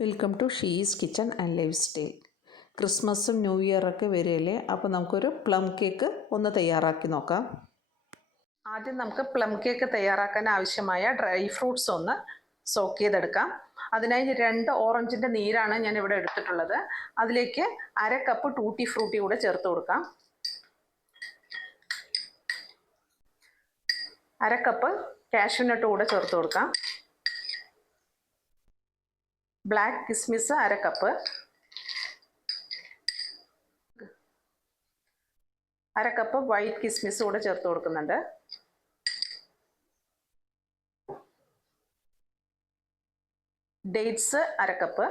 Welcome to she's kitchen and life style ക്രിസ്മസും new ഇയറൊക്കെ വരികയല്ലേ? അപ്പോൾ നമുക്കൊരു പ്ലം കേക്ക് ഒന്ന് തയ്യാറാക്കി നോക്കാം. ആദ്യം നമുക്ക് പ്ലം കേക്ക് തയ്യാറാക്കാൻ ആവശ്യമായ ഡ്രൈ ഫ്രൂട്ട്സ് ഒന്ന് സോക്ക് ചെയ്തെടുക്കാം. അതിനായി രണ്ട് ഓറഞ്ചിന്റെ നീരാണ് ഞാൻ ഇവിടെ എടുത്തിട്ടുള്ളത്. അതിലേക്ക് അര കപ്പ് ടൂട്ടി ഫ്രൂട്ടി കൂടെ ചേർത്ത് കൊടുക്കാം. അര കപ്പ് കാഷ്യൂനട്ട് കൂടെ ചേർത്ത് കൊടുക്കാം. ബ്ലാക്ക് കിസ്മിസ് അര കപ്പ് അര കപ്പ് വൈറ്റ് കിസ്മിസ് കൂടെ ചേർത്ത് കൊടുക്കുന്നുണ്ട്. ഡേറ്റ്സ് അര കപ്പ്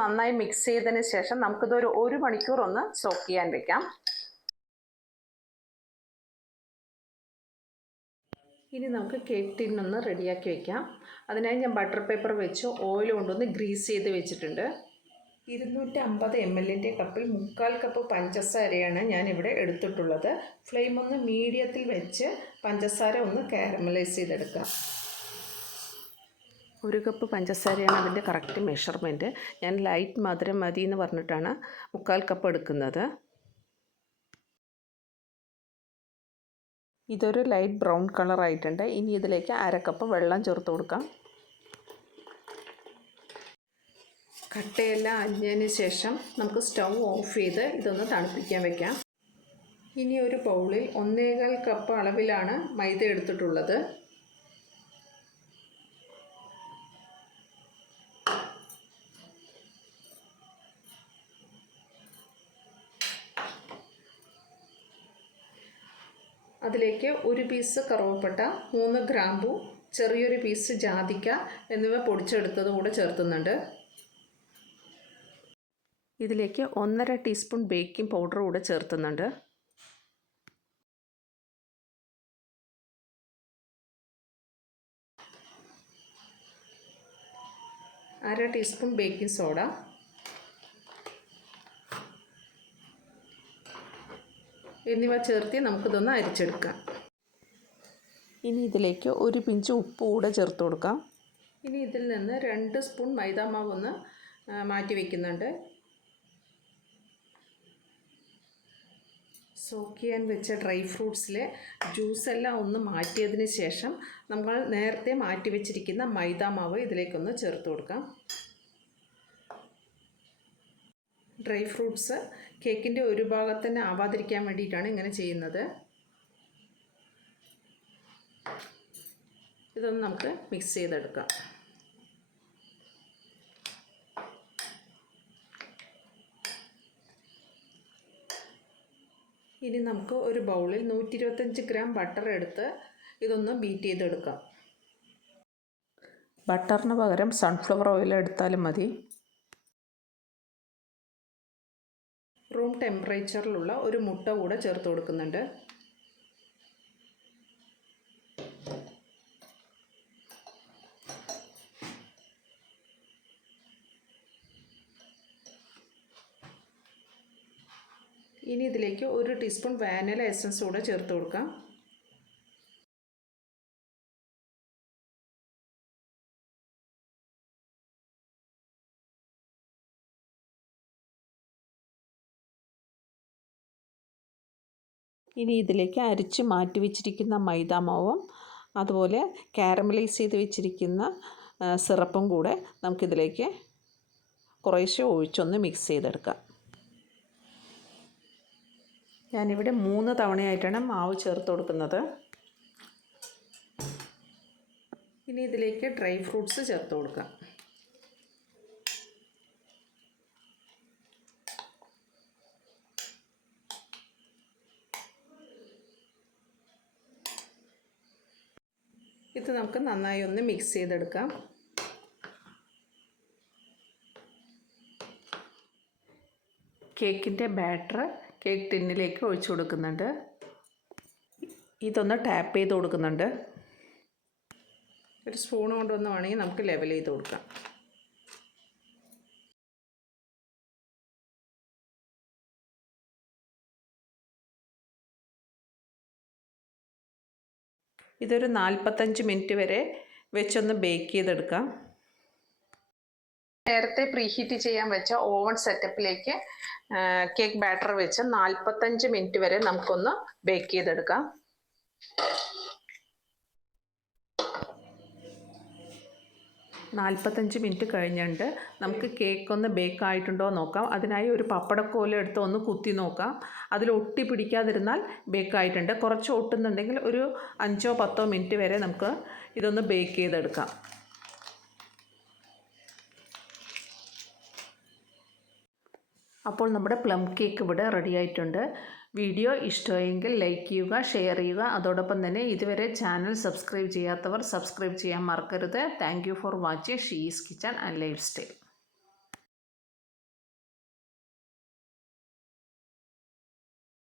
നന്നായി മിക്സ് ചെയ്തതിന് ശേഷം നമുക്കിതൊരു ഒരു മണിക്കൂർ ഒന്ന് സോക്ക് ചെയ്യാൻ വെക്കാം. ഇനി നമുക്ക് കേക്ക് ടിന്നൊന്ന് റെഡിയാക്കി വെക്കാം. അതിനായി ഞാൻ ബട്ടർ പേപ്പർ വെച്ച് ഓയിൽ കൊണ്ടൊന്ന് ഗ്രീസ് ചെയ്ത് വെച്ചിട്ടുണ്ട്. ഇരുന്നൂറ്റി അമ്പത് എം എല്ലിന്റെ കപ്പിൽ മുക്കാൽ കപ്പ് പഞ്ചസാരയാണ് ഞാനിവിടെ എടുത്തിട്ടുള്ളത്. ഫ്ലെയിം ഒന്ന് മീഡിയത്തിൽ വെച്ച് പഞ്ചസാര ഒന്ന് കാരമലൈസ് ചെയ്തെടുക്കാം. ഒരു കപ്പ് പഞ്ചസാരയാണ് അതിന്റെ കറക്റ്റ് മെഷർമെന്റ് ഞാൻ ലൈറ്റ് മധുരം മതി എന്ന് പറഞ്ഞിട്ടാണ് മുക്കാൽ കപ്പ് എടുക്കുന്നത്. ഇതൊരു ലൈറ്റ് ബ്രൗൺ കളറായിട്ടുണ്ട്. ഇനി ഇതിലേക്ക് അര കപ്പ് വെള്ളം ചേർത്ത് കൊടുക്കാം. കട്ടയെല്ലാം അരിഞ്ഞതിന് ശേഷം നമുക്ക് സ്റ്റൗ ഓഫ് ചെയ്ത് ഇതൊന്ന് തണുപ്പിക്കാൻ വെക്കാം. ഇനി ഒരു ബൗളിൽ ഒന്നേകാൽ കപ്പ് അളവിലാണ് മൈദ എടുത്തിട്ടുള്ളത്. അതിലേക്ക് ഒരു പീസ് കറുവപ്പട്ട മൂന്ന് ഗ്രാമ്പു ചെറിയൊരു പീസ് ജാതിക്ക എന്നിവ പൊടിച്ചെടുത്തത് കൂടെ ചേർത്തുന്നുണ്ട് ഇതിലേക്ക് ഒന്നര ടീസ്പൂൺ ബേക്കിംഗ് പൗഡർ കൂടെ ചേർത്തുന്നുണ്ട് അര ടീസ്പൂൺ ബേക്കിംഗ് സോഡ എന്നിവ ചേർത്ത് നമുക്കിതൊന്ന് അരിച്ചെടുക്കാം. ഇനി ഇതിലേക്ക് ഒരു പിഞ്ച് ഉപ്പ് കൂടെ ചേർത്ത് കൊടുക്കാം. ഇനി ഇതിൽ നിന്ന് രണ്ട് സ്പൂൺ മൈദാമാവ് ഒന്ന് മാറ്റി വയ്ക്കുന്നുണ്ട് സോക്ക് ചെയ്യാൻ വെച്ച ഡ്രൈ ഫ്രൂട്ട്സിലെ ജ്യൂസെല്ലാം ഒന്ന് മാറ്റിയതിന് ശേഷം നമ്മൾ നേരത്തെ മാറ്റി വെച്ചിരിക്കുന്ന മൈദാമാവ് ഇതിലേക്കൊന്ന് ചേർത്ത് കൊടുക്കാം. ഡ്രൈ ഫ്രൂട്ട്സ് കേക്കിന്റെ ഒരു ഭാഗത്ത് തന്നെ ആവാതിരിക്കാൻ വേണ്ടിയിട്ടാണ് ഇങ്ങനെ ചെയ്യുന്നത്. ഇതൊന്ന് നമുക്ക് മിക്സ് ചെയ്തെടുക്കാം. ഇനി നമുക്ക് ഒരു ബൗളിൽ നൂറ്റി ഇരുപത്തഞ്ച് ഗ്രാം ബട്ടർ എടുത്ത് ഇതൊന്ന് ബീറ്റ് ചെയ്തെടുക്കാം. ബട്ടറിന് പകരം സൺഫ്ലവർ ഓയിൽ എടുത്താലും മതി. റൂം ടെമ്പറേച്ചറിലുള്ള ഒരു മുട്ട കൂടെ ചേർത്ത് കൊടുക്കുന്നുണ്ട്. ഇനി ഇതിലേക്ക് ഒരു ടീസ്പൂൺ വാനില എസൻസ് കൂടെ ചേർത്ത് കൊടുക്കാം. ഇനി ഇതിലേക്ക് അരിച്ച് മാറ്റി വെച്ചിരിക്കുന്ന മൈദാമാവും അതുപോലെ കാരമലൈസ് ചെയ്ത് വെച്ചിരിക്കുന്ന സിറപ്പും കൂടെ നമുക്കിതിലേക്ക് കുറേശ്ശെ ഒഴിച്ചൊന്ന് മിക്സ് ചെയ്തെടുക്കാം. ഞാനിവിടെ മൂന്ന് തവണയായിട്ടാണ് മാവ് ചേർത്ത് കൊടുക്കുന്നത്. ഇനി ഇതിലേക്ക് ഡ്രൈ ഫ്രൂട്ട്സ് ചേർത്ത് കൊടുക്കാം. ഇത് നമുക്ക് നന്നായി ഒന്ന് മിക്സ് ചെയ്തെടുക്കാം. കേക്കിന്റെ ബാറ്റർ കേക്ക് ടിന്നിലേക്ക് ഒഴിച്ചു കൊടുക്കുന്നുണ്ട്. ഇതൊന്ന് ടാപ്പ് ചെയ്ത് കൊടുക്കുന്നുണ്ട്. ഒരു സ്പൂൺ കൊണ്ടൊന്ന് വേണമെങ്കിൽ നമുക്ക് ലെവൽ ചെയ്ത് കൊടുക്കാം. ഇതൊരു നാൽപ്പത്തഞ്ച് മിനിറ്റ് വരെ വെച്ചൊന്ന് ബേക്ക് ചെയ്തെടുക്കാം. നേരത്തെ പ്രീഹീറ്റ് ചെയ്യാൻ വെച്ച ഓവൺ സെറ്റപ്പിലേക്ക് കേക്ക് ബാറ്റർ വെച്ച് നാൽപ്പത്തഞ്ച് മിനിറ്റ് വരെ നമുക്കൊന്ന് ബേക്ക് ചെയ്തെടുക്കാം. നാൽപ്പത്തഞ്ച് മിനിറ്റ് കഴിഞ്ഞിട്ട് നമുക്ക് കേക്ക് ഒന്ന് ബേക്ക് ആയിട്ടുണ്ടോ നോക്കാം. അതിനായി ഒരു പപ്പടക്കോല എടുത്ത് ഒന്ന് കുത്തി നോക്കാം. അതിൽ ഒട്ടി പിടിക്കാതിരുന്നാൽ ബേക്ക് ആയിട്ടുണ്ട് കുറച്ച് ഒട്ടുന്നുണ്ടെങ്കിൽ ഒരു അഞ്ചോ പത്തോ മിനിറ്റ് വരെ നമുക്ക് ഇതൊന്ന് ബേക്ക് ചെയ്തെടുക്കാം. അപ്പോൾ നമ്മുടെ പ്ലം കേക്ക് ഇവിടെ റെഡി ആയിട്ടുണ്ട്. വീഡിയോ ഇഷ്ടമെങ്കിൽ ലൈക്ക് ചെയ്യുക ഷെയർ ചെയ്യുക. അതോടൊപ്പം തന്നെ ഇതുവരെ ചാനൽ സബ്സ്ക്രൈബ് ചെയ്യാത്തവർ സബ്സ്ക്രൈബ് ചെയ്യാൻ മറക്കരുത്. Thank for watching. She's kitchen and life style.